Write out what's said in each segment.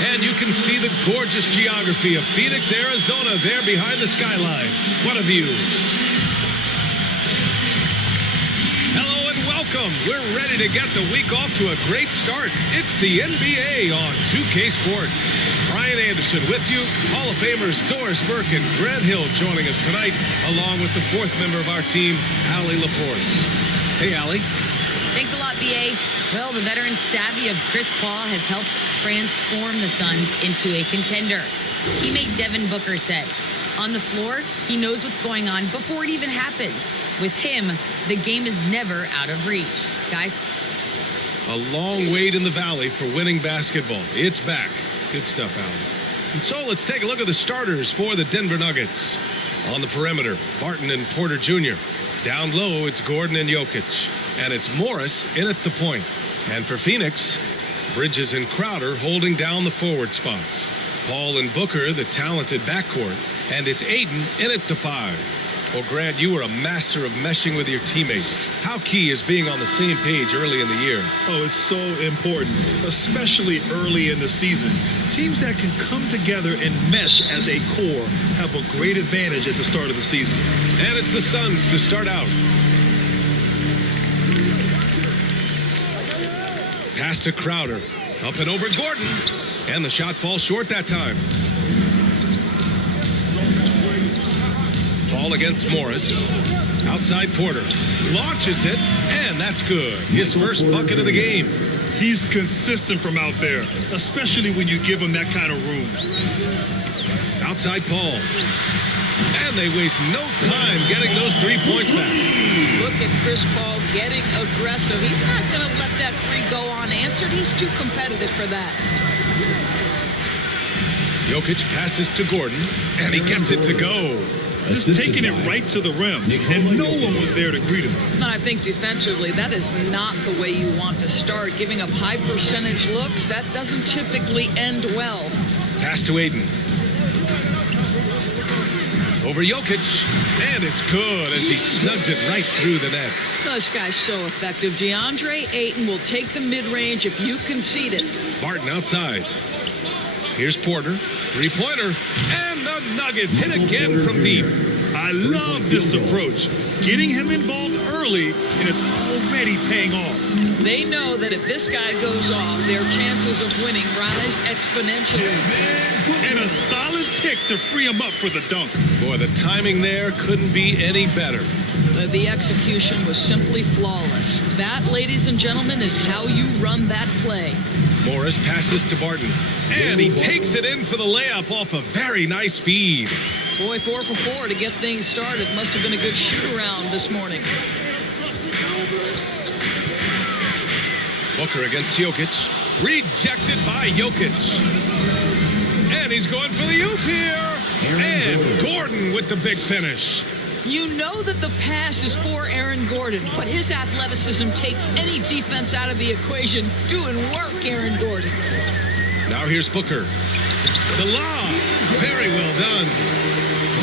And you can see the gorgeous geography of Phoenix, Arizona there behind the skyline. What a view. Hello and welcome. We're ready to get the week off to a great start. It's the NBA on 2K Sports. Brian Anderson with you. Hall of Famers Doris Burke and Grant Hill joining us tonight, along with the fourth member of our team, Allie LaForce. Hey, Allie. Thanks a lot, BA. Well, the veteran savvy of Chris Paul has helped transform the Suns into a contender. Teammate Devon Booker said, on the floor, he knows what's going on before it even happens. With him, the game is never out of reach. Guys? A long wait in the valley for winning basketball. It's back. Good stuff, Allie. And so let's take a look at the starters for the Denver Nuggets. On the perimeter, Barton and Porter Jr. Down low, it's Gordon and Jokic. And it's Morris in at the point. And for Phoenix, Bridges and Crowder holding down the forward spots. Paul and Booker, the talented backcourt. And it's Ayton in at the 5. Well, Grant, you were a master of meshing with your teammates. How key is being on the same page early in the year? Oh, it's so important, especially early in the season. Teams that can come together and mesh as a core have a great advantage at the start of the season. And it's the Suns to start out. Pass to Crowder. Up and over Gordon. And the shot falls short that time. Ball against Morris. Outside Porter. Launches it. And that's good. His first bucket of the game. He's consistent from out there, especially when you give him that kind of room. Outside Paul. And they waste no time getting those 3 points back. Look at Chris Paul getting aggressive. He's not going to let that three go unanswered. He's too competitive for that. Jokic passes to Gordon, and he gets it to go. Just taking it right to the rim, and no one was there to greet him. And I think defensively, that is not the way you want to start. Giving up high percentage looks, that doesn't typically end well. Pass to Ayton. Over Jokic, and it's good as he snugs it right through the net. This guy's so effective. DeAndre Ayton will take the mid-range if you concede it. Barton outside. Here's Porter, three-pointer, and the Nuggets hit again from deep. I love this approach. Getting him involved early, and it's already paying off. They know that if this guy goes off, their chances of winning rise exponentially. And a solid pick to free him up for the dunk. Boy, the timing there couldn't be any better. The execution was simply flawless. That, ladies and gentlemen, is how you run that play. Morris passes to Barton, and he takes it in for the layup off a very nice feed. Boy, 4 for 4 to get things started. Must have been a good shoot-around this morning. Booker against Jokic. Rejected by Jokic. And he's going for the oop here. And Gordon with the big finish. You know that the pass is for Aaron Gordon, but his athleticism takes any defense out of the equation. Doing work, Aaron Gordon. Now here's Booker. The lob. Very well done.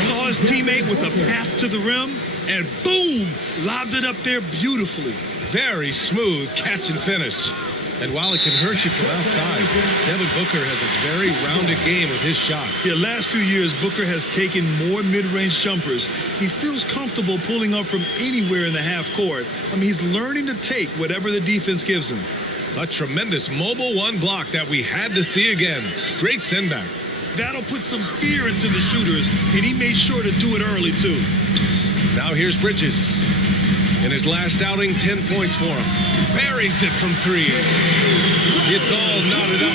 Saw his teammate with a path to the rim, and boom, lobbed it up there beautifully. Very smooth catch and finish. And while it can hurt you from outside, Devon Booker has a very rounded game with his shot. Yeah, last few years, Booker has taken more mid-range jumpers. He feels comfortable pulling up from anywhere in the half court. I mean, he's learning to take whatever the defense gives him. A tremendous mobile one block that we had to see again. Great send back. That'll put some fear into the shooters, and he made sure to do it early, too. Now here's Bridges. In his last outing, 10 points for him. Buries it from 3. It's all knotted up.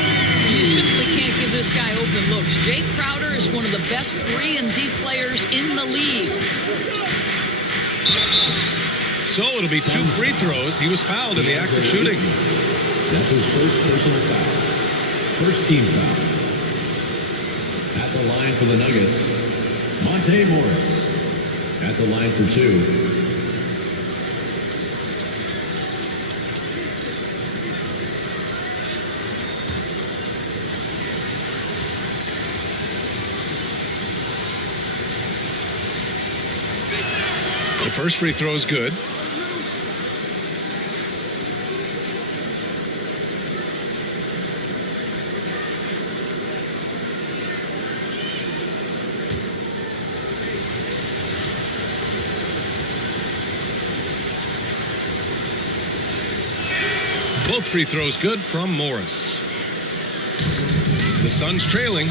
You simply can't give this guy open looks. Jay Crowder is one of the best 3 and D players in the league. So it'll be 2 free throws. He was fouled in the act of shooting. That's his first personal foul. First team foul. At the line for the Nuggets, Monta Morris. At the line for 2. The first free throw is good. free throw's good from Morris. The Suns trailing.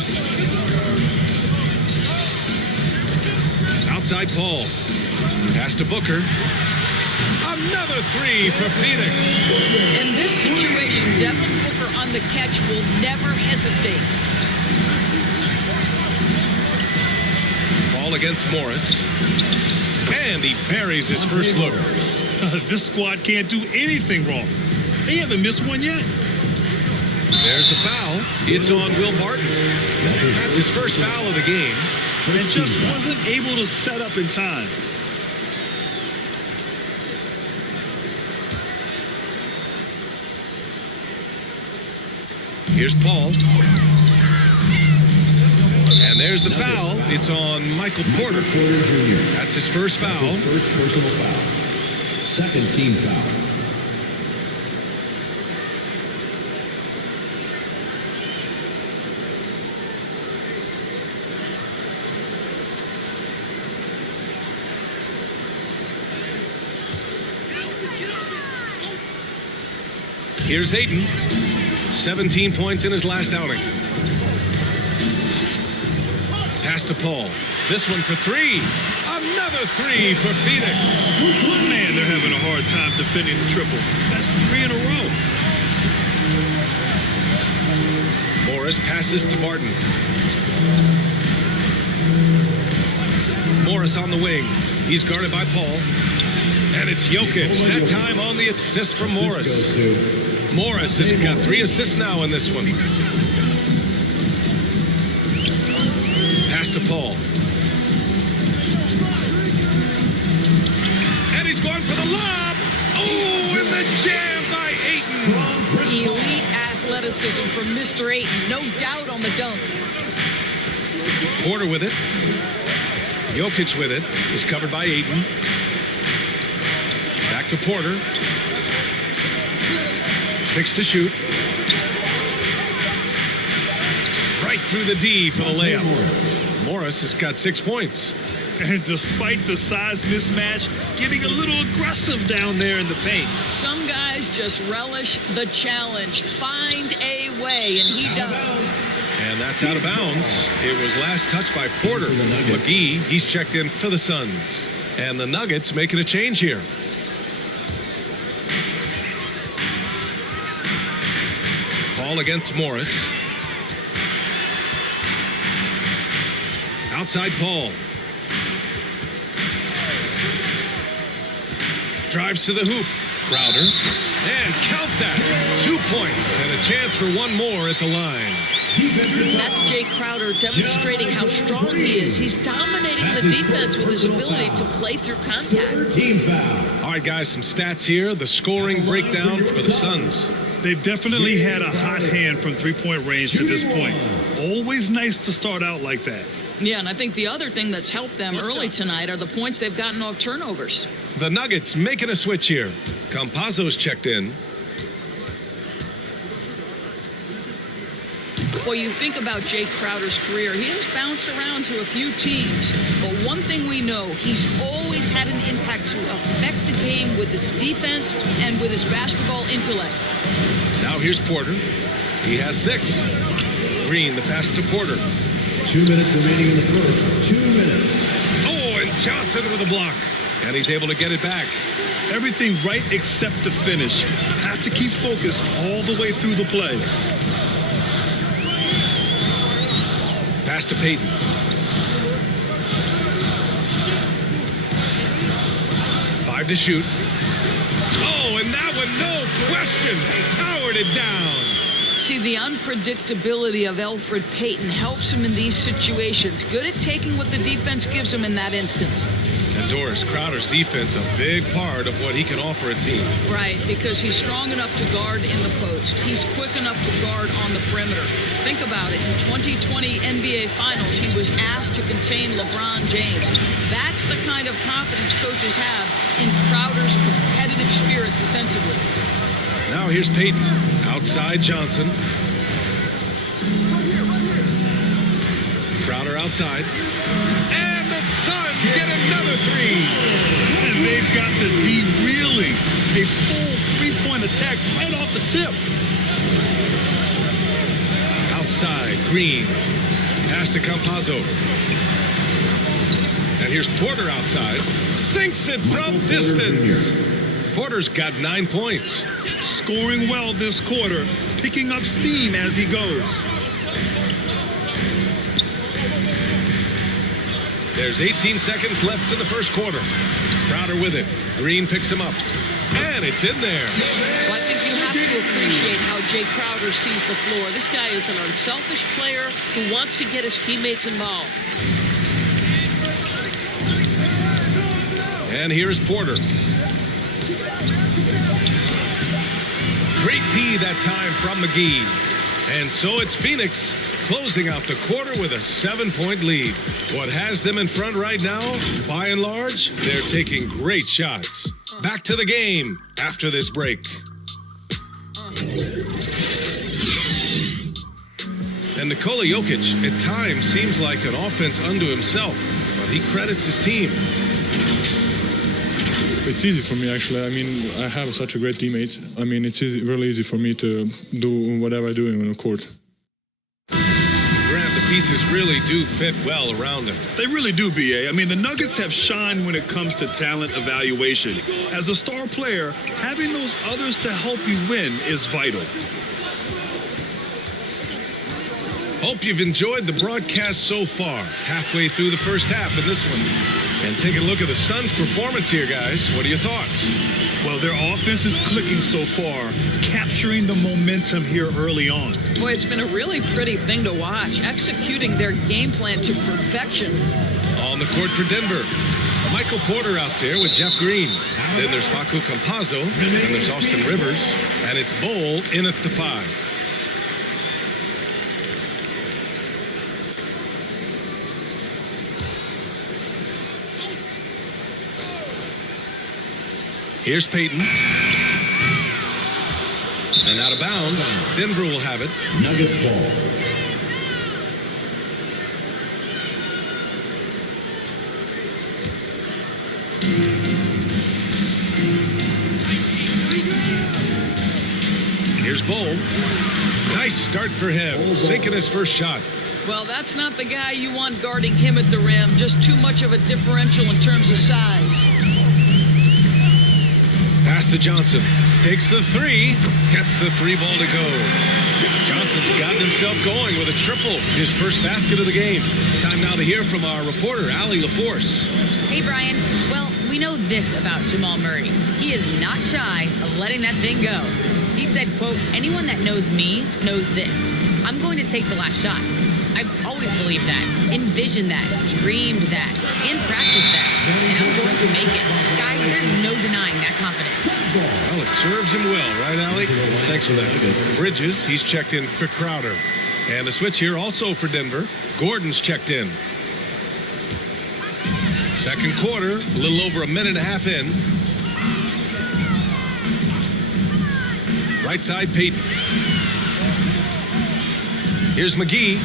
Outside Paul. Pass to Booker. Another three for Phoenix. In this situation, Devon Booker on the catch will never hesitate. Ball against Morris. And he buries his first look. This squad can't do anything wrong. They haven't missed one yet. There's the foul. It's on Will Barton. That's his first foul of the game. And just wasn't able to set up in time. Here's Paul. And there's the foul. It's on Michael Porter. Porter Jr. That's his first foul. That's his first personal foul. Second team foul. Here's Ayton. 17 points in his last outing. Pass to Paul. This one for three. Another three for Phoenix. Man, they're having a hard time defending the triple. That's 3 in a row. Morris passes to Barton. Morris on the wing. He's guarded by Paul. And it's Jokic. That time on the assist from Morris. Morris has got 3 assists now in this one. Pass to Paul. And he's going for the lob. Oh, and the jam by Ayton. Elite athleticism from Mr. Ayton. No doubt on the dunk. Porter with it. Jokic with it. Is covered by Ayton. Back to Porter. 6 to shoot. Right through the D for the layup. Morris has got 6 points. And despite the size mismatch, getting a little aggressive down there in the paint. Some guys just relish the challenge. Find a way, and he does. And that's out of bounds. It was last touched by Porter. McGee, he's checked in for the Suns. And the Nuggets making a change here. Paul against Morris. Outside Paul. Drives to the hoop. Crowder. And count that. 2 points and a chance for one more at the line. That's Jay Crowder demonstrating how strong he is. He's dominating the defense with his ability to play through contact. Team foul. All right, guys, some stats here. The scoring breakdown for the Suns. They've definitely had a hot hand from three-point range to this point. Always nice to start out like that. Yeah, and I think the other thing that's helped them early tonight are the points they've gotten off turnovers. The Nuggets making a switch here. Campazzo's checked in. Well, you think about Jay Crowder's career, he has bounced around to a few teams. But one thing we know, he's always had an impact to affect the game with his defense and with his basketball intellect. Now here's Porter. He has 6. Green, the pass to Porter. 2 minutes remaining in the first. 2 minutes. Oh, and Johnson with a block. And he's able to get it back. Everything right except the finish. Have to keep focused all the way through the play. Pass to Payton. Five to shoot. Oh, and that one, no question, powered it down. See, the unpredictability of Elfrid Payton helps him in these situations. Good at taking what the defense gives him in that instance. And Doris, Crowder's defense, a big part of what he can offer a team. Right, because he's strong enough to guard in the post. He's quick enough to guard on the perimeter. Think about it. In 2020 NBA Finals, he was asked to contain LeBron James. That's the kind of confidence coaches have in Crowder's competitive spirit defensively. Now here's Payton. Outside Johnson. Crowder outside. And the Suns get another 3. And they've got the D reeling. A full three-point attack right off the tip. Outside, Green. Pass to Campazzo. And here's Porter outside. Sinks it from distance. Porter's got 9 points. Scoring well this quarter, picking up steam as he goes. There's 18 seconds left in the first quarter. Crowder with it. Green picks him up. And it's in there. Well, I think you have to appreciate how Jay Crowder sees the floor. This guy is an unselfish player who wants to get his teammates involved. And here's Porter. Great D that time from McGee. And so it's Phoenix closing out the quarter with a 7-point lead. What has them in front right now, by and large, they're taking great shots. Back to the game after this break. And Nikola Jokic at times seems like an offense unto himself, but he credits his team. It's easy for me, actually. I mean, I have such a great teammates. I mean, it's really easy for me to do whatever I'm doing on the court. Grant, the pieces really do fit well around him. They really do, B.A. I mean, the Nuggets have shined when it comes to talent evaluation. As a star player, having those others to help you win is vital. Hope you've enjoyed the broadcast so far. Halfway through the first half in this one. And take a look at the Suns' performance here, guys. What are your thoughts? Well, their offense is clicking so far, capturing the momentum here early on. Boy, it's been a really pretty thing to watch, executing their game plan to perfection. On the court for Denver, Michael Porter out there with Jeff Green. Then there's Facu Campazzo, and there's Austin Rivers, and it's Bol in at the 5. Here's Peyton. And out of bounds. Denver will have it. Nuggets ball. Here's Bol. Nice start for him. Sinking his first shot. Well, that's not the guy you want guarding him at the rim. Just too much of a differential in terms of size. Pass to Johnson. Takes the 3. Gets the 3 ball to go. Johnson's gotten himself going with a triple. His first basket of the game. Time now to hear from our reporter, Allie LaForce. Hey, Brian. Well, we know this about Jamal Murray. He is not shy of letting that thing go. He said, quote, anyone that knows me knows this. I'm going to take the last shot. I've always believed that, envisioned that, dreamed that, and practiced that. And I'm going to make it. Guys, there's no denying that confidence. Well, it serves him well, right, Allie? Thanks for that. Bridges, he's checked in for Crowder. And a switch here also for Denver. Gordon's checked in. Second quarter, a little over a minute and a half in. Right side, Peyton. Here's McGee.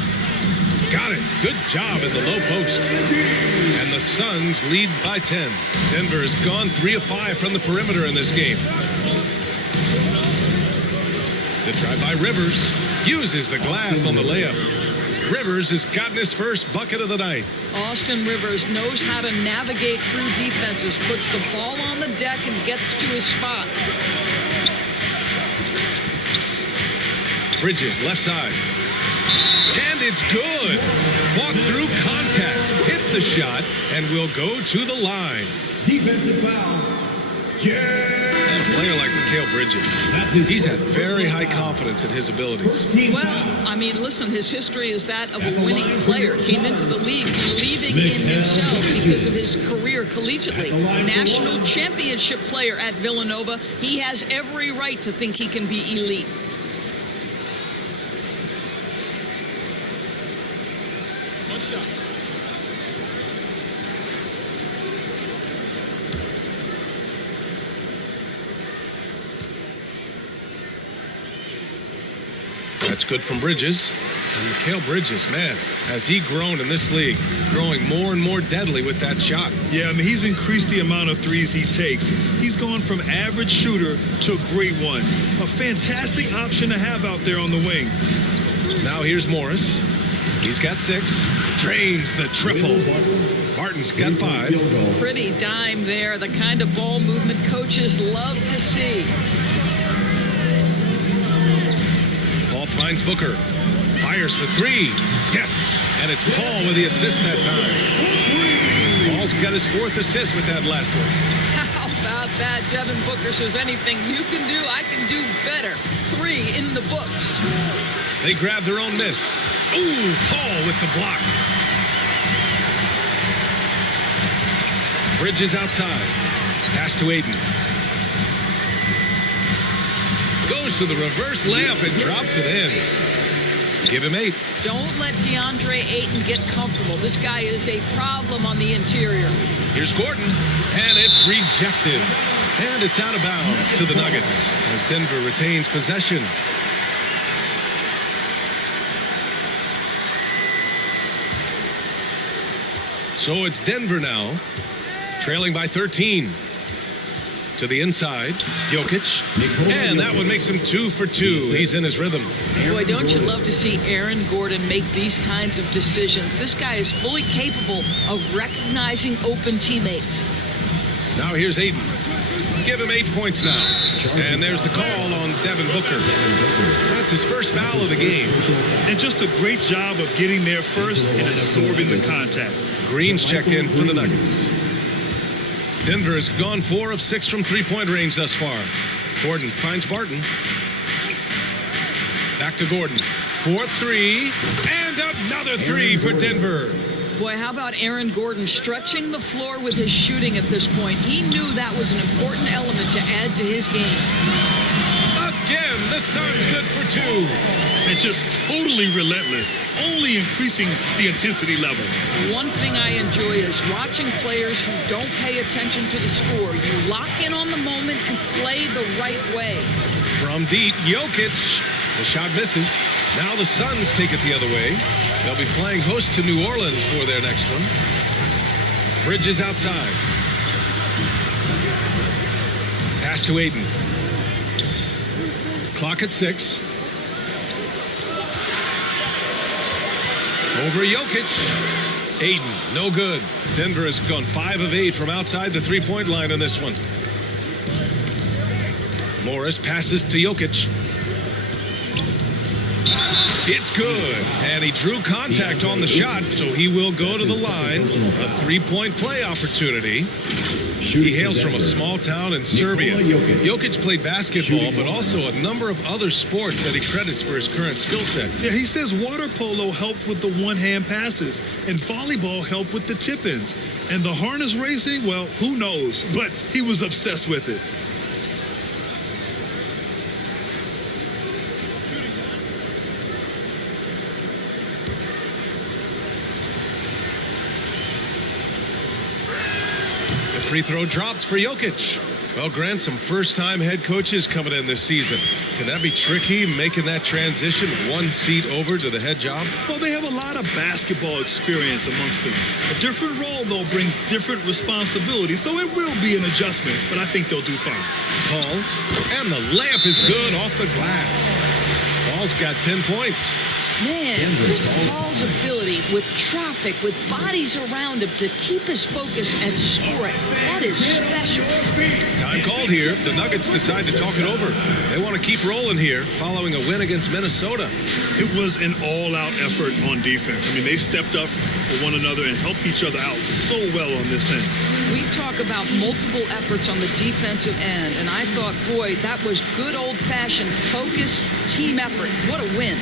Got it. Good job in the low post. And the Suns lead by 10. Denver has gone 3 of 5 from the perimeter in this game. The try by Rivers. Uses the glass on the layup. Rivers has gotten his first bucket of the night. Austin Rivers knows how to navigate through defenses, puts the ball on the deck and gets to his spot. Bridges, left side. And it's good. Fought through contact. Hit the shot and will go to the line. Defensive foul. And a player like Mikal Bridges, he's had very high confidence in his abilities. Well, I mean, listen, his history is that of a winning player. Came into the league believing in himself because of his career collegiately. National championship player at Villanova. He has every right to think he can be elite. That's good from Bridges. And Mikal Bridges, man, has he grown in this league, growing more and more deadly with that shot. Yeah, I mean, he's increased the amount of threes he takes. He's gone from average shooter to a great one. A fantastic option to have out there on the wing. Now here's Morris. He's got 6. Drains the triple. Martin's got 5. Pretty dime there, the kind of ball movement coaches love to see. Paul finds Booker. Fires for 3. Yes. And it's Paul with the assist that time. Paul's got his 4th assist with that last one. How about that? Devon Booker says anything you can do, I can do better. 3 in the books. They grab their own miss. Ooh, Paul with the block. Bridges outside. Pass to Aiden. Goes to the reverse layup and drops it in. Give him 8. Don't let DeAndre Ayton get comfortable. This guy is a problem on the interior. Here's Gordon, and it's rejected. And it's out of bounds to the Nuggets as Denver retains possession. So it's Denver now, trailing by 13. To the inside, Jokic, and that one makes him 2 for 2. He's in his rhythm. Boy, don't you love to see Aaron Gordon make these kinds of decisions? This guy is fully capable of recognizing open teammates. Now here's Aiden. Give him 8 points now. And there's the call on Devon Booker. That's his first foul of the game. And just a great job of getting there first and absorbing the contact. Green's checked in for the Nuggets. Denver has gone 4 of 6 from three-point range thus far. Gordon finds Barton. Back to Gordon. 4-3, and another 3 for Denver. Boy, how about Aaron Gordon stretching the floor with his shooting at this point? He knew that was an important element to add to his game. Again, the Suns good for 2. And just totally relentless, only increasing the intensity level. One thing I enjoy is watching players who don't pay attention to the score. You lock in on the moment and play the right way. From deep, Jokic. The shot misses. Now the Suns take it the other way. They'll be playing host to New Orleans for their next one. Bridges outside. Pass to Aiden. Clock at 6. Over Jokic. Aiden, no good. Denver has gone 5 of 8 from outside the three-point line on this one. Morris passes to Jokic. It's good. And he drew contact on the shot, so he will go to the line. A three-point play opportunity. He hails from a small town in Serbia. Jokic played basketball, but also a number of other sports that he credits for his current skill set. Yeah, he says water polo helped with the one-hand passes, and volleyball helped with the tip-ins. And the harness racing, well, who knows? But he was obsessed with it. Free throw drops for Jokic. Well, Grant, some first-time head coaches coming in this season. Can that be tricky, making that transition one seat over to the head job? Well, they have a lot of basketball experience amongst them. A different role, though, brings different responsibilities, so it will be an adjustment, but I think they'll do fine. Call, and the layup is good off the glass. Paul's got 10 points. Man, Chris Paul's ability with traffic, with bodies around him to keep his focus and score it, that is special. Time called here. The Nuggets decide to talk it over. They want to keep rolling here following a win against Minnesota. It was an all-out effort on defense. I mean, they stepped up for one another and helped each other out so well on this end. We talk about multiple efforts on the defensive end, and I thought, boy, that was good old-fashioned focus, team effort. What a win.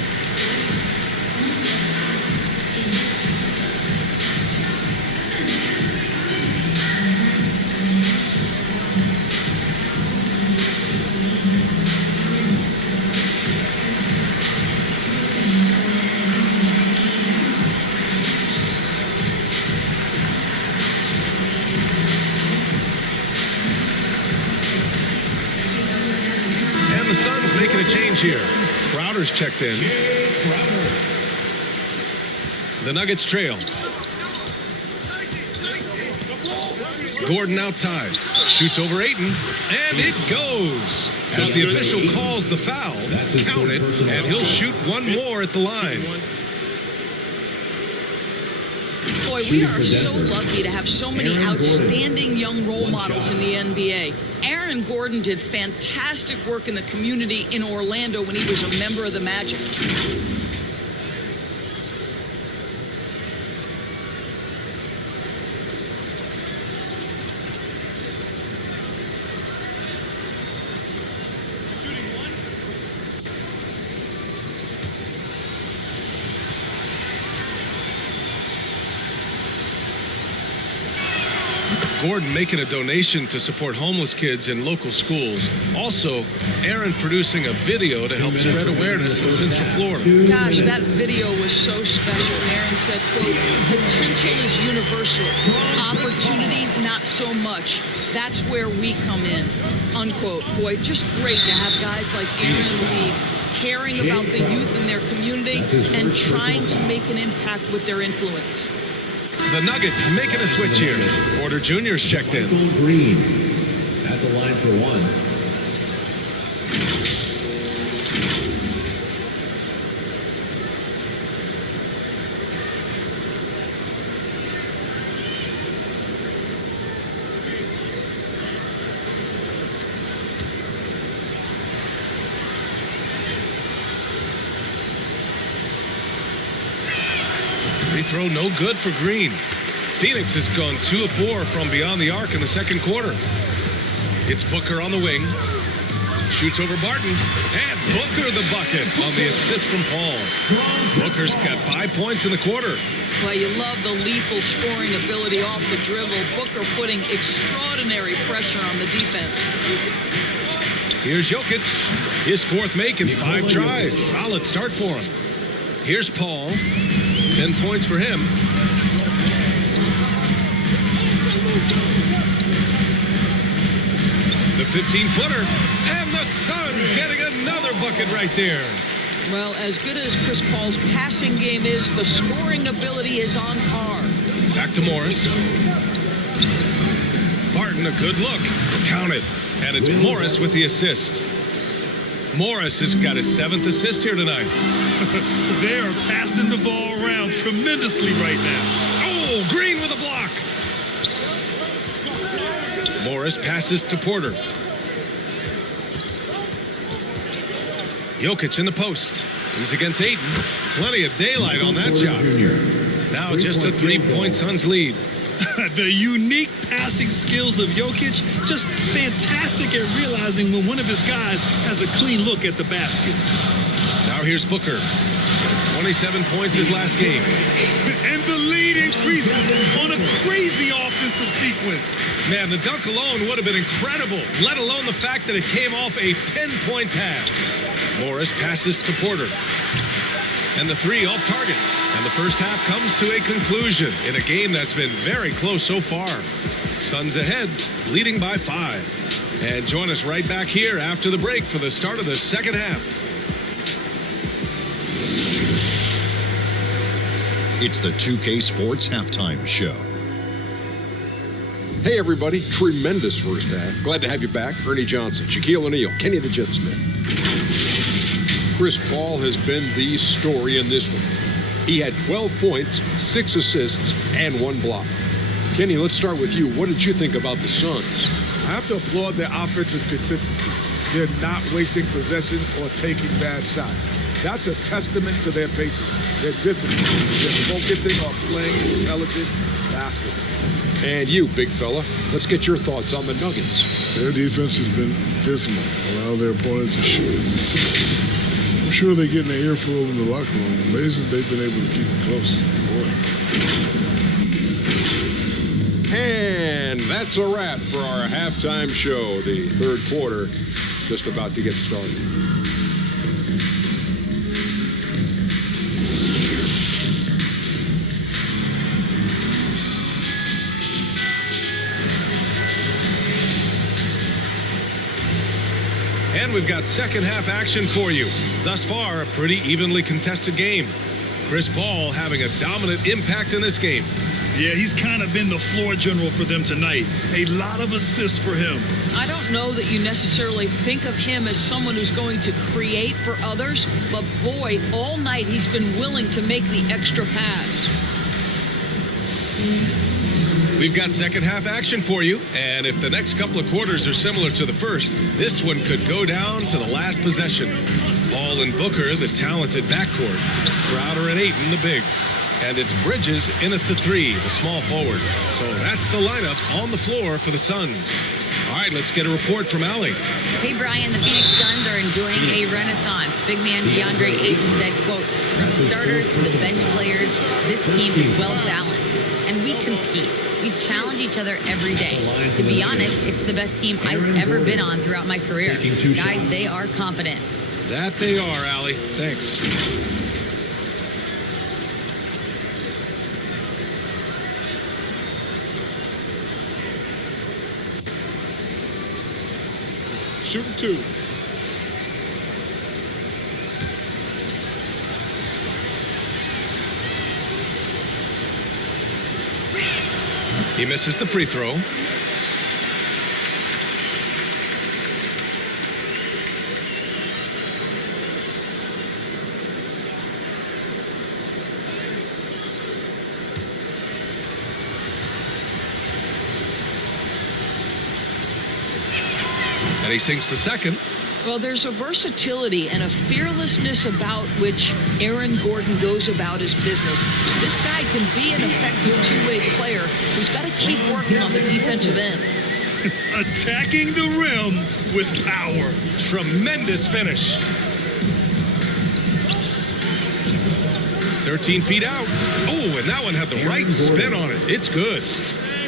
And the Suns making a change here. Crowd Crowder's checked in. The Nuggets trail. Gordon outside. Shoots over Ayton. And it goes. As the official calls the foul, count it, and he'll shoot one more at the line. Boy, we are so lucky to have so many outstanding young role models in the NBA. Aaron Gordon did fantastic work in the community in Orlando when he was a member of the Magic. Gordon making a donation to support homeless kids in local schools. Also, Aaron producing a video to help spread awareness in Central Florida. Gosh, that video was so special. Aaron said, quote, potential is universal. Opportunity, not so much. That's where we come in, unquote. Boy, just great to have guys like Aaron in the league caring about the youth in their community and trying to make an impact with their influence. The Nuggets making a switch here. Porter Jr.'s checked in. Green at the line for one. Free throw no good for Green. Phoenix has gone 2 of 4 from beyond the arc in the second quarter. It's Booker on the wing. Shoots over Barton. And Booker the bucket on the assist from Paul. Booker's got 5 points in the quarter. Well, you love the lethal scoring ability off the dribble. Booker putting extraordinary pressure on the defense. Here's Jokic. His fourth make in 5 tries. Solid start for him. Here's Paul. 10 points for him. The 15-footer. And the Suns getting another bucket right there. Well, as good as Chris Paul's passing game is, the scoring ability is on par. Back to Morris. Barton, a good look. Count it. And it's Morris with the assist. Morris has got his 7th assist here tonight. They are passing the ball around tremendously right now. Oh, Green with a block. Morris passes to Porter. Jokic in the post. He's against Ayton. Plenty of daylight on that shot. Now just a 3-point Suns lead. The unique passing skills of Jokic, just fantastic at realizing when one of his guys has a clean look at the basket. Now here's Booker. 27 points his last game. And the lead increases on a crazy offensive sequence. Man, the dunk alone would have been incredible, let alone the fact that it came off a pinpoint pass. Morris passes to Porter. And the 3 off target. And the first half comes to a conclusion in a game that's been very close so far. Suns ahead, leading by 5. And join us right back here after the break for the start of the second half. It's the 2K Sports Halftime Show. Hey everybody, tremendous first half. Glad to have you back. Ernie Johnson, Shaquille O'Neal, Kenny the Jet Smith. Chris Paul has been the story in this one. He had 12 points, 6 assists, and 1 block. Kenny, let's start with you. What did you think about the Suns? I have to applaud their offensive consistency. They're not wasting possessions or taking bad shots. That's a testament to their patience, their discipline. They're focusing on playing intelligent basketball. And you, big fella, let's get your thoughts on the Nuggets. Their defense has been dismal, allow their opponents to shoot in the 60s. I'm sure they're getting an earful in the locker room. Amazing they've been able to keep it close. Boy. And that's a wrap for our halftime show. The third quarter just about to get started. And we've got second half action for you. Thus far, a pretty evenly contested game. Chris Paul having a dominant impact in this game. Yeah, he's kind of been the floor general for them tonight. A lot of assists for him. I don't know that you necessarily think of him as someone who's going to create for others, but boy, all night he's been willing to make the extra pass. We've got second half action for you, and if the next couple of quarters are similar to the first, this one could go down to the last possession. Paul and Booker, the talented backcourt. Crowder and Ayton, the bigs. And it's Bridges in at the 3, the small forward. So that's the lineup on the floor for the Suns. All right, let's get a report from Allie. Hey, Brian, the Phoenix Suns are enjoying a renaissance. Big man DeAndre Ayton said, quote, from starters to the bench players, this team is well balanced, and we compete. We challenge each other every day. To be honest, it's the best team I've ever been on throughout my career. Guys, they are confident. That they are, Allie. Thanks. Shooting 2. He misses the free throw. And he sinks the second. Well, there's a versatility and a fearlessness about which Aaron Gordon goes about his business. This guy can be an effective two-way player who's got to keep working on the defensive end. Attacking the rim with power. Tremendous finish. 13 feet out. Oh, and that one had the right spin on it. It's good.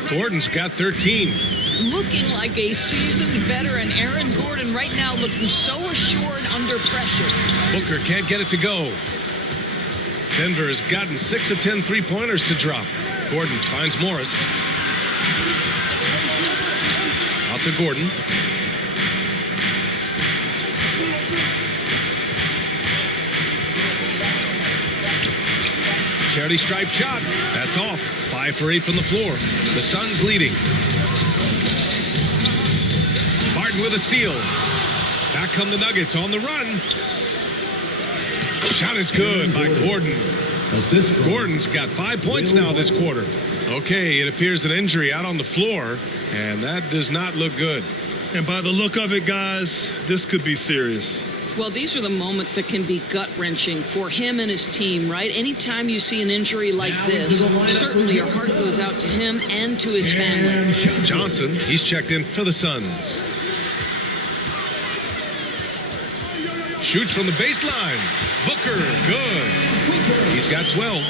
Gordon's got 13. Looking like a seasoned veteran, Aaron Gordon right now looking so assured under pressure. Booker can't get it to go. Denver has gotten 6 of 10 three-pointers to drop. Gordon finds Morris. Out to Gordon. Charity stripe shot. That's off. 5 for 8 from the floor. The Suns leading. Barton with a steal. Back come the Nuggets on the run. Shot is good by Gordon. Gordon's got 5 points now this quarter. Okay, it appears an injury out on the floor, and that does not look good. And by the look of it, guys, this could be serious. Well, these are the moments that can be gut-wrenching for him and his team, right? Anytime you see an injury like this, certainly your heart goes out to him and to his family. Johnson, he's checked in for the Suns. Shoots from the baseline. Booker, good. He's got 12.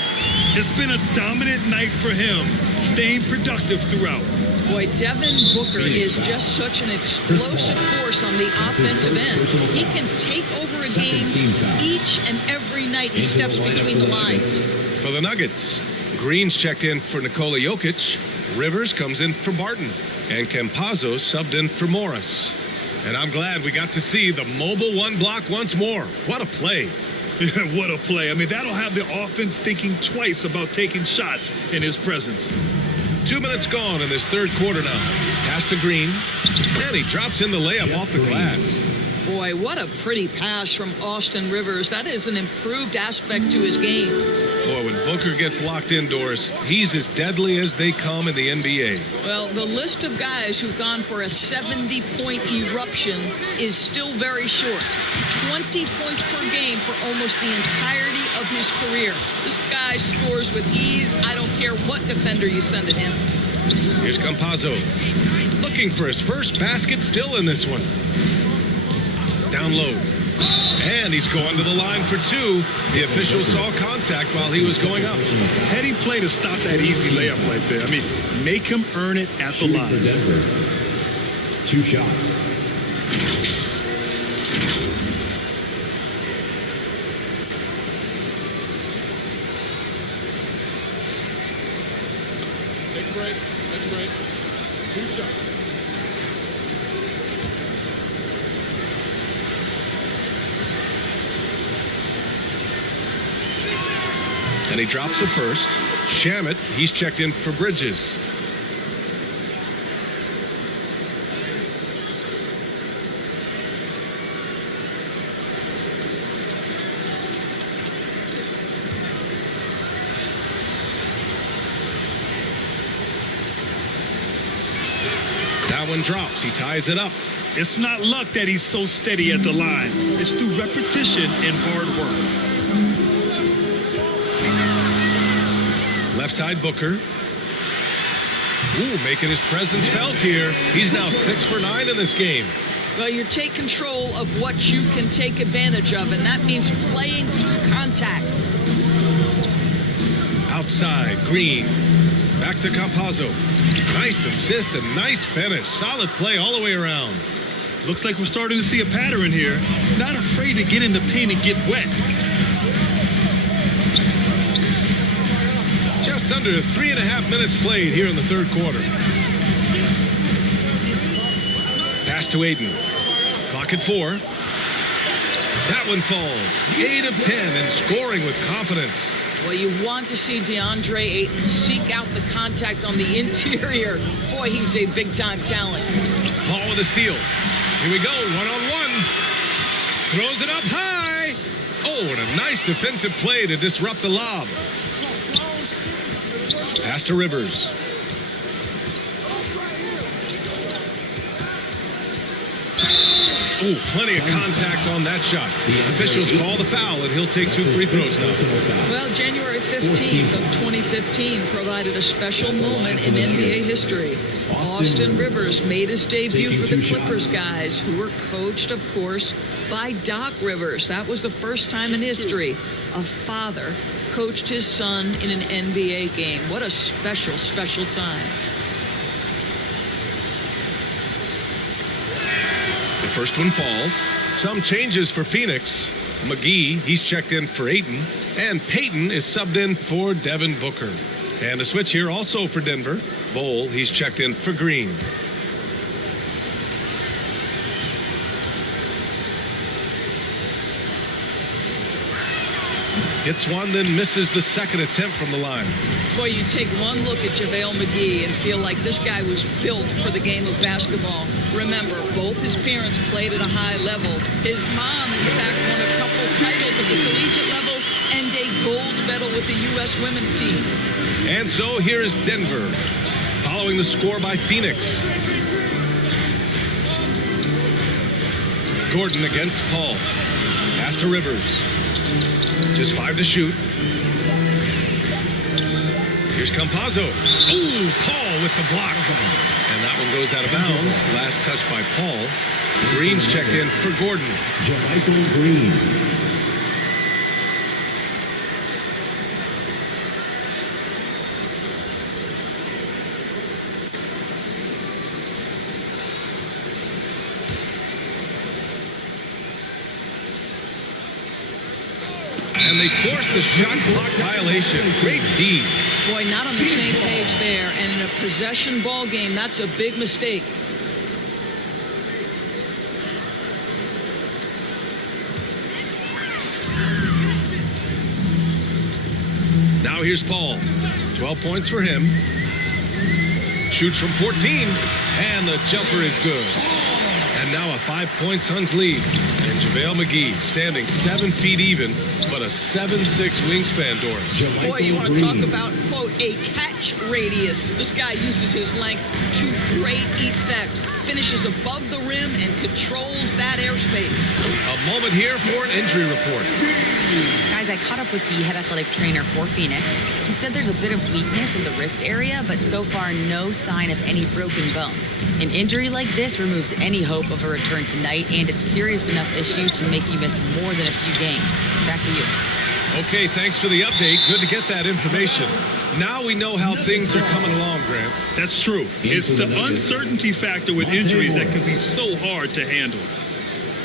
It's been a dominant night for him, staying productive throughout. Boy, Devon Booker is just such an explosive force on the offensive end. He can take over a game each and every night he steps between the lines. For the Nuggets, Green's checked in for Nikola Jokic. Rivers comes in for Barton. And Campazzo subbed in for Morris. And I'm glad we got to see the mobile one block once more. What a play. What a play. I mean, that'll have the offense thinking twice about taking shots in his presence. 2 minutes gone in this third quarter now. Pass to Green. And he drops in the layup off the glass. Boy, what a pretty pass from Austin Rivers. That is an improved aspect to his game. Boy, when Booker gets locked indoors, he's as deadly as they come in the NBA. Well, the list of guys who've gone for a 70-point eruption is still very short. 20 points per game for almost the entirety of his career. This guy scores with ease. I don't care what defender you send at him. Here's Campazzo. Looking for his first basket still in this one. Down low. And he's going to the line for 2. The official saw contact while he was going up. Heady play to stop that easy layup right there. I mean, make him earn it at the line. For Denver. 2 shots. Take a break. Take a break. 2 shots. And he drops it first. Shamit, he's checked in for Bridges. That one drops. He ties it up. It's not luck that he's so steady at the line. It's through repetition and hard work. Left side, Booker. Ooh, making his presence felt here. He's now 6 for 9 in this game. Well, you take control of what you can take advantage of, and that means playing through contact. Outside, Green. Back to Campazzo. Nice assist and nice finish. Solid play all the way around. Looks like we're starting to see a pattern here. Not afraid to get in the paint and get wet. Just under 3.5 minutes played here in the third quarter. Pass to Aiden. Clock at 4. That one falls. 8 of 10 and scoring with confidence. Well, you want to see DeAndre Ayton seek out the contact on the interior. Boy, he's a big-time talent. Paul with a steal. Here we go, one-on-one. Throws it up high. Oh, and a nice defensive play to disrupt the lob. Pass to Rivers. Ooh, plenty of contact on that shot. Officials call the foul, and he'll take 2 free throws now. Well, January 15th of 2015 provided a special moment in NBA history. Austin Rivers made his debut for the Clippers guys, who were coached, of course, by Doc Rivers. That was the first time in history a father coached his son in an NBA game. What a special, special time. The first one falls. Some changes for Phoenix. McGee, he's checked in for Ayton. And Payton is subbed in for Devon Booker. And a switch here also for Denver. Bowl, he's checked in for Green. Hits one, then misses the second attempt from the line. Boy, you take one look at JaVale McGee and feel like this guy was built for the game of basketball. Remember, both his parents played at a high level. His mom, in fact, won a couple titles at the collegiate level and a gold medal with the U.S. women's team. And so here is Denver, following the score by Phoenix. Gordon against Paul. Pass to Rivers. Just 5 to shoot. Here's Campazzo. Ooh, Paul with the block. And that one goes out of bounds. Last touch by Paul. Green's checked in for Gordon. JaMychal Green. And they forced the shot clock violation. Great D. Boy, not on the same page there. And in a possession ball game, that's a big mistake. Now here's Paul. 12 points for him. Shoots from 14. And the jumper is good. And now a 5-point Suns lead. And JaVale McGee standing 7 feet even, but a 7'6" wingspan, Doris. Boy, you want to talk about, quote, a catch radius. This guy uses his length to great effect. Finishes above the rim and controls that airspace. A moment here for an injury report. Guys, I caught up with the head athletic trainer for Phoenix. He said there's a bit of weakness in the wrist area, but so far no sign of any broken bones. An injury like this removes any hope of a return tonight, and it's a serious enough issue to make you miss more than a few games. Back to you. Okay, thanks for the update. Good to get that information. Now we know how things are coming along, Grant. That's true. It's the uncertainty factor with injuries that can be so hard to handle.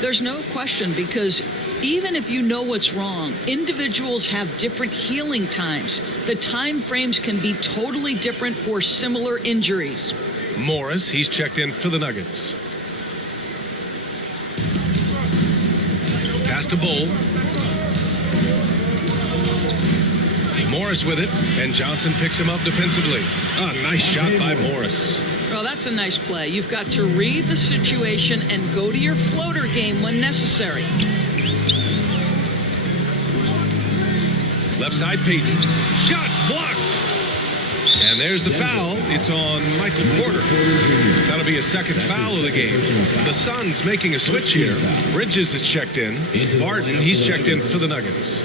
There's no question, because even if you know what's wrong, individuals have different healing times. The time frames can be totally different for similar injuries. Morris, he's checked in for the Nuggets. Pass to Bowl. Morris with it, and Johnson picks him up defensively. A nice shot by Morris. Well, that's a nice play. You've got to read the situation and go to your floater game when necessary. Left side, Payton. Shots blocked. And there's the foul. It's on Michael Porter. That'll be a second foul of the game. The Suns making a switch here. Bridges is checked in. Barton, he's checked in for the Nuggets.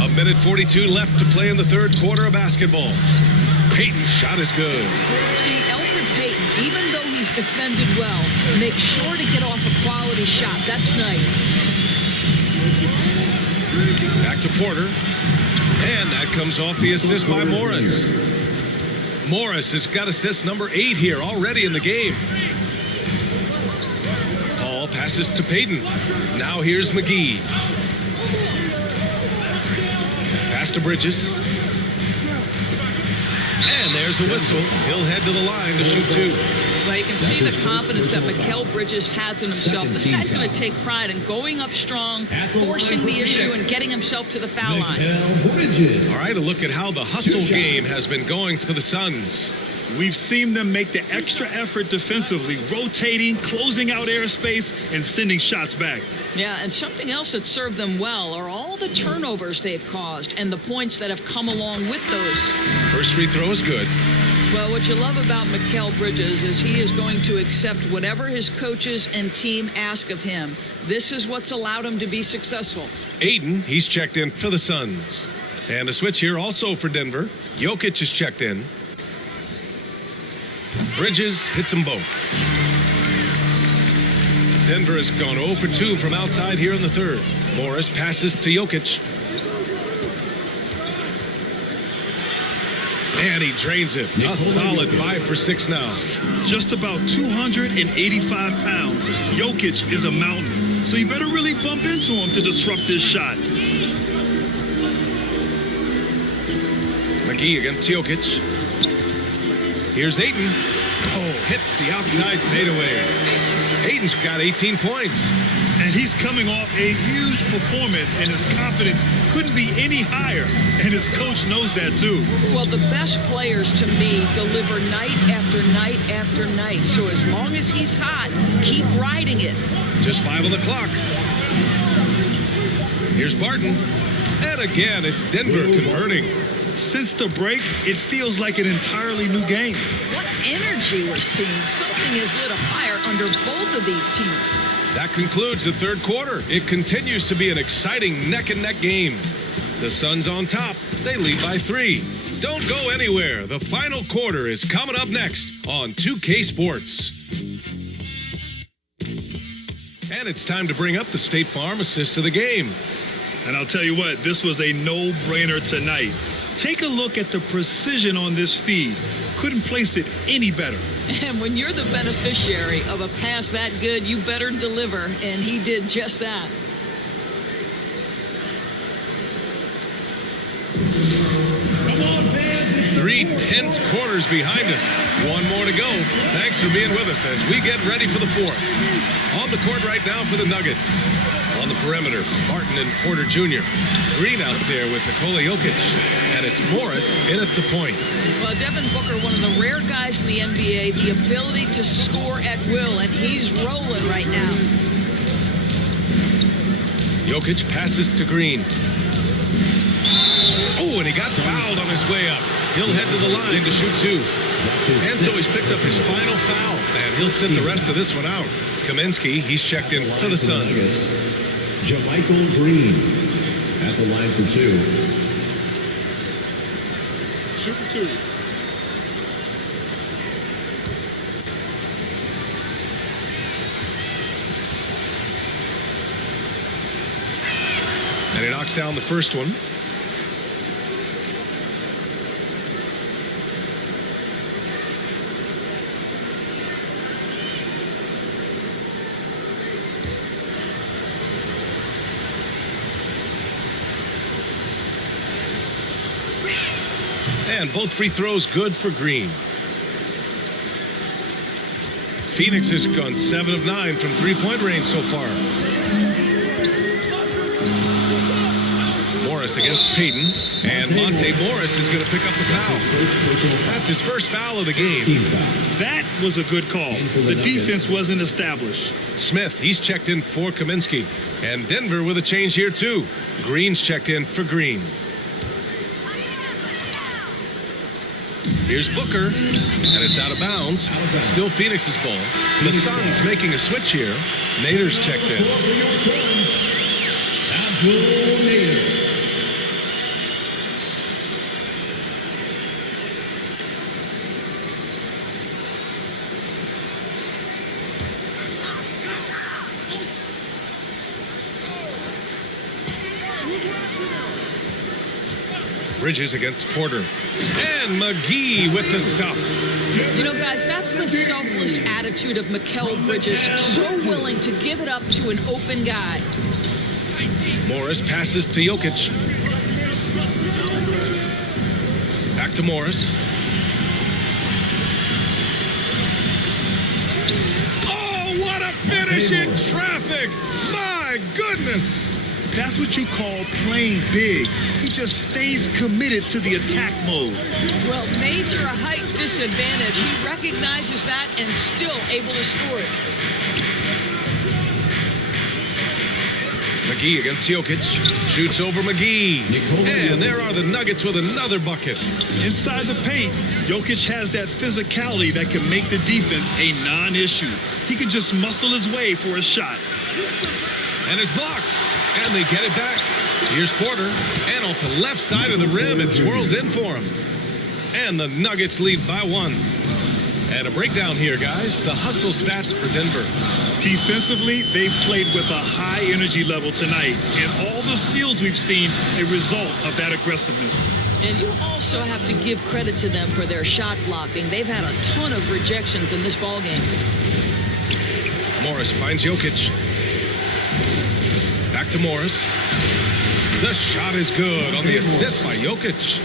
A minute 42 left to play in the third quarter of basketball. Payton's shot is good. See, Elfrid Payton, even though he's defended well, make sure to get off a quality shot. That's nice. Back to Porter. And that comes off the assist by Morris. Morris has got assist number 8 here already in the game. Paul passes to Payton. Now here's McGee. Pass to Bridges. And there's a whistle. He'll head to the line to shoot 2. Well, you can see the confidence that Mikal Bridges has in himself. This guy's going to take pride in going up strong, forcing the issue, and getting himself to the foul line. All right, a look at how the hustle game has been going for the Suns. We've seen them make the extra effort defensively, rotating, closing out airspace, and sending shots back. Yeah, and something else that served them well are all the turnovers they've caused and the points that have come along with those. First free throw is good. Well, what you love about Mikal Bridges is he is going to accept whatever his coaches and team ask of him. This is what's allowed him to be successful. Aiden, he's checked in for the Suns. And a switch here also for Denver. Jokic is checked in. Bridges hits them both. Denver has gone 0 for 2 from outside here in the third. Morris passes to Jokic. And he drains it. A solid 5 for 6 now. Just about 285 pounds. Jokic is a mountain, so you better really bump into him to disrupt his shot. McGee against Jokic. Here's Ayton. Oh, hits the outside fadeaway. Ayton's got 18 points. And he's coming off a huge performance, and his confidence couldn't be any higher. And his coach knows that, too. Well, the best players, to me, deliver night after night after night. So as long as he's hot, keep riding it. Just 5 on the clock. Here's Barton. And again, it's Denver converting. Since the break, it feels like an entirely new game. What energy we're seeing. Something has lit a fire under both of these teams. That concludes the third quarter. It continues to be an exciting neck-and-neck game. The Suns on top. They lead by 3. Don't go anywhere. The final quarter is coming up next on 2K Sports. And it's time to bring up the State Farm assist of the game. And I'll tell you what, this was a no-brainer tonight. Take a look at the precision on this feed. Couldn't place it any better. And when you're the beneficiary of a pass that good, you better deliver, and he did just that. Three tense quarters behind us. One more to go. Thanks for being with us as we get ready for the fourth. On the court right now for the Nuggets. On the perimeter, Martin and Porter Jr. Green out there with Nikola Jokic. And it's Morris in at the point. Well, Devon Booker, one of the rare guys in the NBA, the ability to score at will, and he's rolling right now. Jokic passes to Green. Oh, and he got fouled on his way up. He'll head to the line to shoot 2. And so he's picked up his final foul, and he'll sit the rest of this one out. Kaminsky, he's checked in for the Suns. JaMychal Green at the line for 2. Shooting 2. And he knocks down the first one. And both free throws good for Green. Phoenix has gone 7 of 9 from three-point range so far. Morris against Payton, and Monta Morris is going to pick up the foul. That's his first foul of the game. That was a good call. The defense wasn't established. Smith, he's checked in for Kaminsky. And Denver with a change here, too. Green's checked in for Green. Here's Booker, and it's out of bounds. Still Phoenix's ball. The Suns making a switch here. Nader's checked in. Bridges against Porter. And McGee with the stuff. You know, guys, that's the selfless attitude of Mikal Bridges. So willing to give it up to an open guy. Morris passes to Jokic. Back to Morris. Oh, what a finish in traffic! My goodness! That's what you call playing big. He just stays committed to the attack mode. Well, major height disadvantage. He recognizes that and still able to score it. McGee against Jokic. Shoots over McGee. And there are the Nuggets with another bucket. Inside the paint, Jokic has that physicality that can make the defense a non-issue. He can just muscle his way for a shot. And it's blocked. And they get it back. Here's Porter. And off the left side of the rim, it swirls in for him. And the Nuggets lead by 1. And a breakdown here, guys. The hustle stats for Denver. Defensively, they've played with a high energy level tonight. And all the steals we've seen, a result of that aggressiveness. And you also have to give credit to them for their shot blocking. They've had a ton of rejections in this ballgame. Morris finds Jokic. Back to Morris. The shot is good on the assist by Jokic.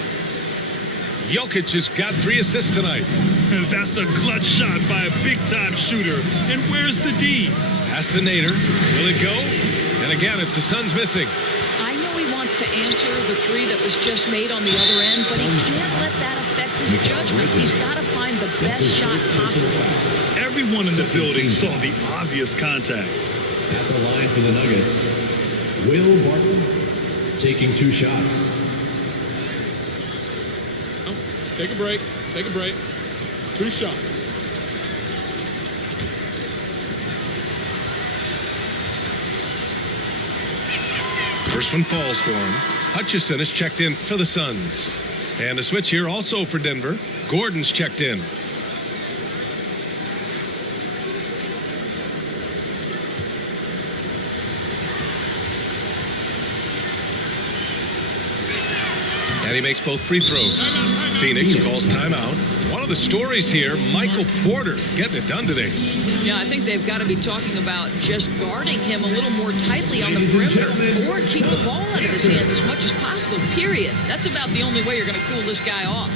Jokic has got 3 assists tonight. And that's a clutch shot by a big-time shooter. And where's the D? Pass to Nader. Will it go? And again, it's the Suns missing. I know he wants to answer the 3 that was just made on the other end, but he can't let that affect his judgment. He's got to find the best shot possible. Everyone in the building saw the obvious contact. At the line for the Nuggets, Will Barton taking 2 shots. Take a break. Take a break. 2 shots. First one falls for him. Hutchison is checked in for the Suns. And a switch here also for Denver. Gordon's checked in. And he makes both free throws. Phoenix calls timeout. One of the stories here, Michael Porter getting it done today. Yeah, I think they've got to be talking about just guarding him a little more tightly on the perimeter or keep the ball out of his hands as much as possible, period. That's about the only way you're going to cool this guy off.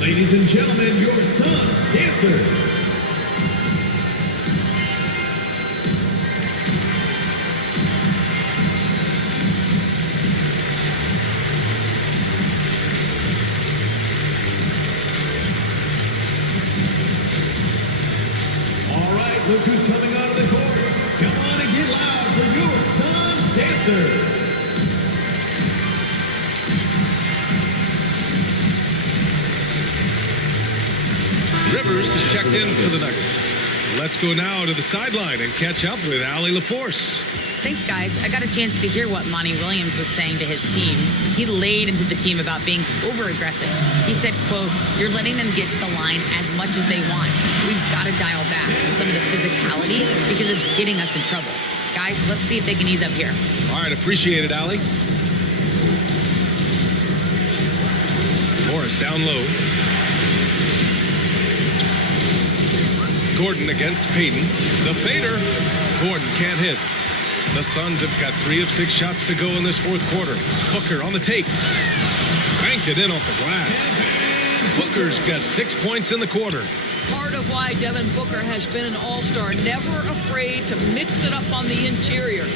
Ladies and gentlemen, your Suns dancer. All right, look who's coming out of the court. Come on and get loud for your Suns dancer. Rivers is checked in for the Nuggets. Let's go now to the sideline and catch up with Allie LaForce. Thanks, guys. I got a chance to hear what Monty Williams was saying to his team. He laid into the team about being over-aggressive. He said, quote, "You're letting them get to the line as much as they want. We've got to dial back some of the physicality because it's getting us in trouble. Guys, let's see if they can ease up here." All right, appreciate it, Allie. Morris down low. Gordon against Payton. The fader. Gordon can't hit. The Suns have got 3 of 6 shots to go in this fourth quarter. Booker on the take. Banked it in off the glass. Booker's got 6 points in the quarter. Part of why Devon Booker has been an all-star, never afraid to mix it up on the interior.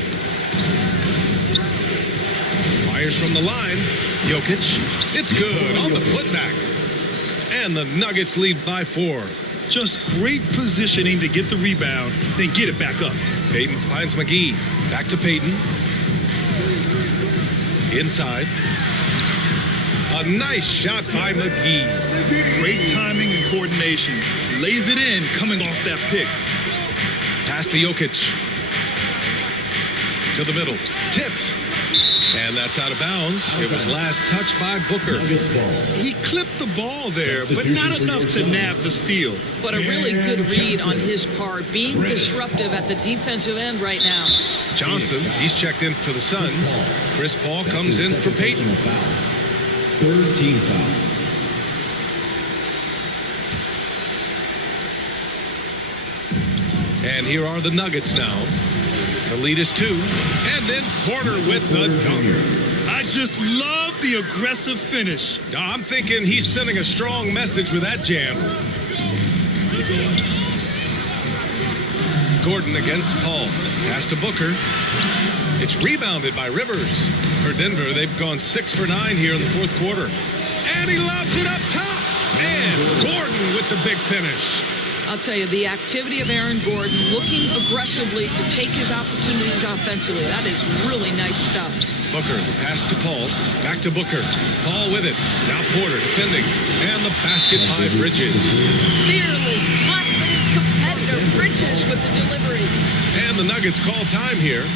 Fires from the line. Jokic. It's good on the putback. And the Nuggets lead by 4. Just great positioning to get the rebound, then get it back up. Payton finds McGee. Back to Payton. Inside. A nice shot by McGee. Great timing and coordination. Lays it in coming off that pick. Pass to Jokic. To the middle. Tipped. And that's out of bounds. It was last touched by Booker. He clipped the ball there, but not enough to nab the steal. But a really good read on his part, being disruptive at the defensive end right now. Johnson, he's checked in for the Suns. Chris Paul comes in for Payton. Third team foul. And here are the Nuggets now. The lead is 2. And then Porter with the dunk. I just love the aggressive finish. I'm thinking he's sending a strong message with that jam. Gordon against Paul. Pass to Booker. It's rebounded by Rivers. For Denver, they've gone 6 for 9 here in the fourth quarter. And he lobs it up top. And Gordon with the big finish. I'll tell you, the activity of Aaron Gordon looking aggressively to take his opportunities offensively. That is really nice stuff. Booker, the pass to Paul. Back to Booker. Paul with it. Now Porter defending. And the basket by Bridges. Fearless, confident competitor. Bridges with the delivery. And the Nuggets call time here.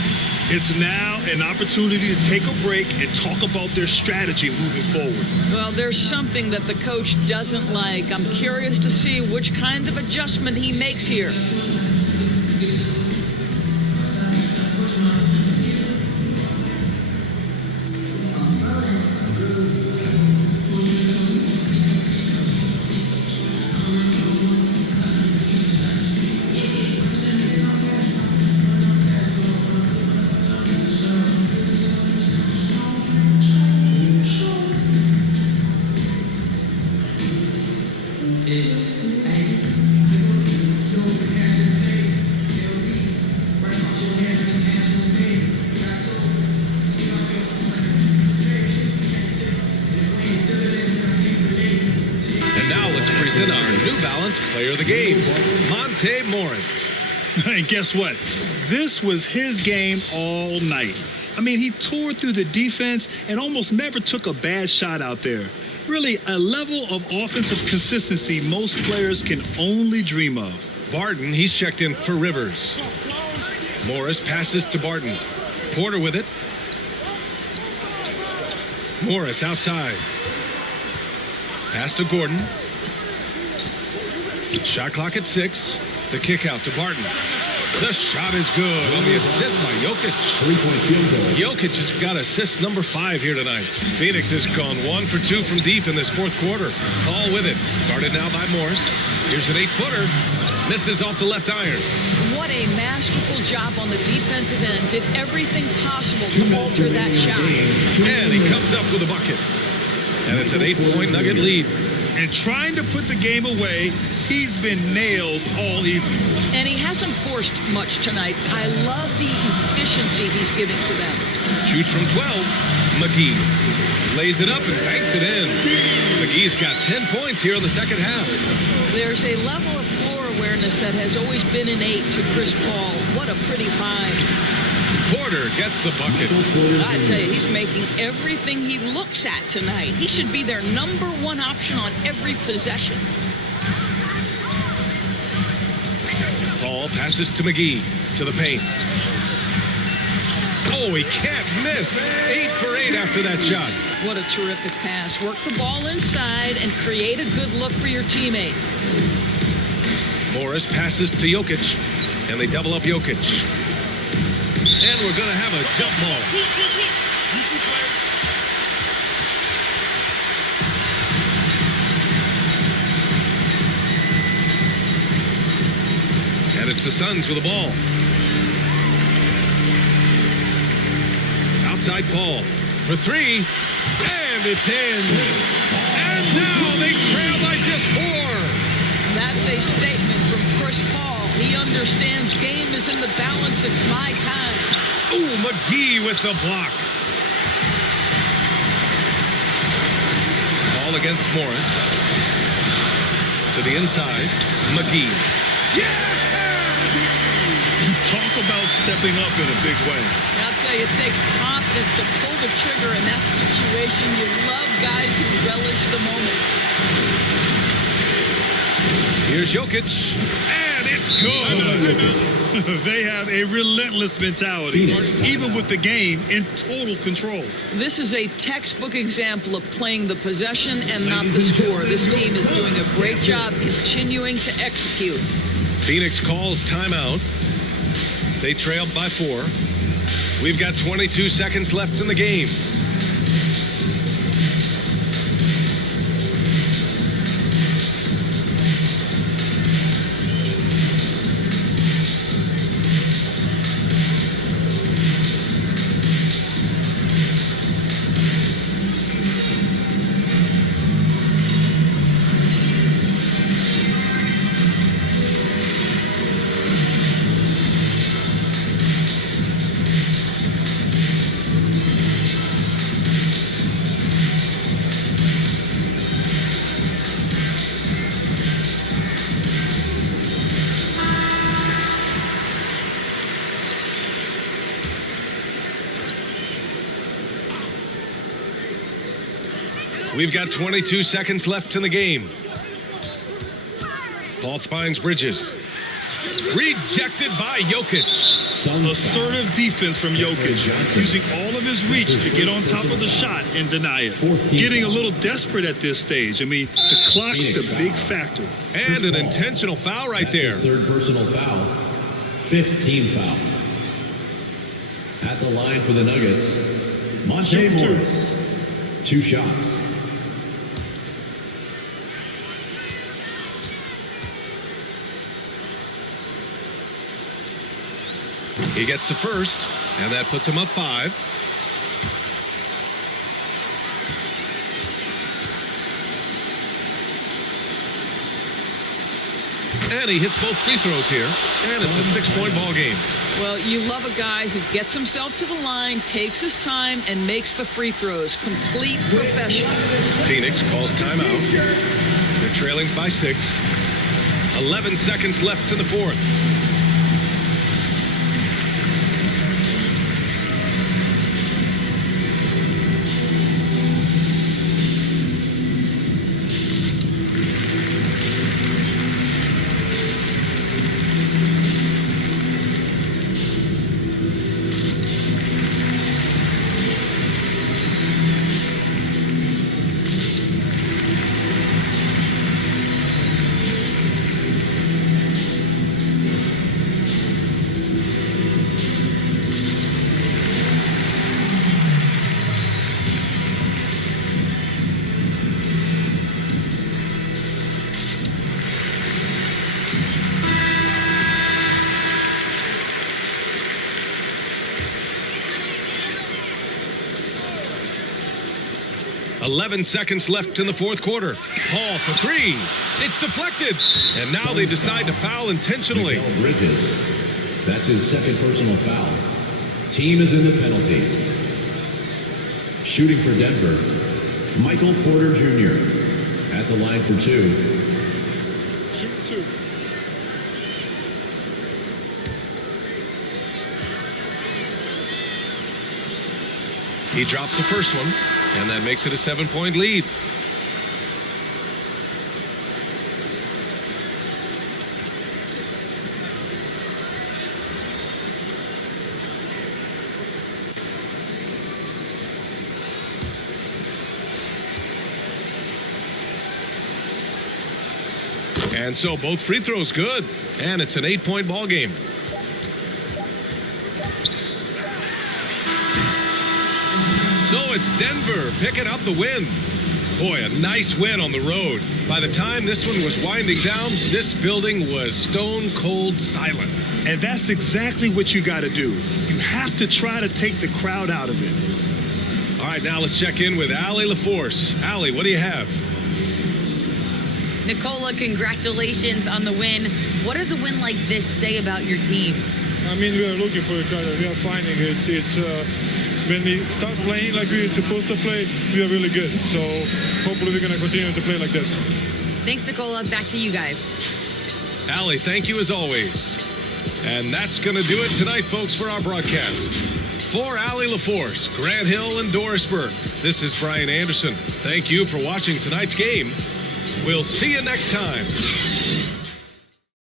It's now an opportunity to take a break and talk about their strategy moving forward. Well, there's something that the coach doesn't like. I'm curious to see which kinds of adjustment he makes here. Present our New Balance Player of the Game, Monta Morris. And guess what? This was his game all night. I mean, he tore through the defense and almost never took a bad shot out there. Really, a level of offensive consistency most players can only dream of. Barton, he's checked in for Rivers. Morris passes to Barton. Porter with it. Morris outside. Pass to Gordon. Shot clock at 6. The kick out to Barton. The shot is good on the assist by Jokic. 3-point field goal. Jokic has got assist number 5 here tonight. Phoenix has gone 1 for 2 from deep in this fourth quarter. Paul with it. Guarded now by Morris. Here's an 8-footer. Misses off the left iron. What a masterful job on the defensive end. Did everything possible to alter that shot. And he comes up with a bucket. And it's an 8-point Nugget lead. And trying to put the game away, he's been nails all evening. And he hasn't forced much tonight. I love the efficiency he's giving to them. Shoots from 12. McGee lays it up and banks it in. McGee's got 10 points here in the second half. There's a level of floor awareness that has always been innate to Chris Paul. What a pretty find. Porter gets the bucket. I tell you, he's making everything he looks at tonight. He should be their number 1 option on every possession. Paul passes to McGee, to the paint. Oh, he can't miss. 8 for 8 after that shot. What a terrific pass. Work the ball inside and create a good look for your teammate. Morris passes to Jokic, and they double up Jokic. And we're going to have a jump ball. And it's the Suns with the ball. outside Paul for three, and it's in. And now they trail by just 4. That's a statement from Chris Paul. He understands game is in the balance. It's my time. Ooh, McGee with the block. Ball against Morris. To the inside, McGee. Yeah! Talk about stepping up in a big way. I'll tell you, it takes confidence to pull the trigger in that situation. You love guys who relish the moment. Here's Jokic, and it's good. They have a relentless mentality, even with the game in total control. This is a textbook example of playing the possession and not the score. This team is doing a great job continuing to execute. Phoenix calls timeout. They trailed by 4. We've got 22 seconds left in the game. We've got 22 seconds left in the game. Paul finds Bridges. Rejected by Jokic. Assertive defense from Jokic, using all of his reach to get on top of the shot and deny it. Getting a little desperate at this stage. I mean, the clock's the big factor. And an intentional foul right there. His third personal foul. 5th team foul. At the line for the Nuggets, Monta Morris. 2 shots. He gets the first, and that puts him up 5. And he hits both free throws here, and it's a 6-point ball game. Well, you love a guy who gets himself to the line, takes his time, and makes the free throws. Complete professional. Phoenix calls timeout. They're trailing by 6. 11 seconds left in the 4th. Eleven seconds left in the 4th quarter. Paul for 3. It's deflected. And now they decide to foul intentionally. Bridges. That's his 2nd personal foul. Team is in the penalty. Shooting for Denver, Michael Porter Jr. At the line for 2. Shoot 2. He drops the first one, and that makes it a 7-point lead. And so both free throws good, and it's an 8-point ball game. So it's Denver picking up the win. Boy, a nice win on the road. By the time this one was winding down, this building was stone cold silent. And that's exactly what you got to do. You have to try to take the crowd out of it. All right, now let's check in with Allie LaForce. Allie, what do you have? Nicola, congratulations on the win. What does a win like this say about your team? I mean, we are looking for each other. We are finding it. When we start playing like we are supposed to play, we are really good. So hopefully we're going to continue to play like this. Thanks, Nicola. Back to you guys. Allie, thank you as always. And that's going to do it tonight, folks, for our broadcast. For Allie LaForce, Grant Hill, and Dorisburg, this is Brian Anderson. Thank you for watching tonight's game. We'll see you next time.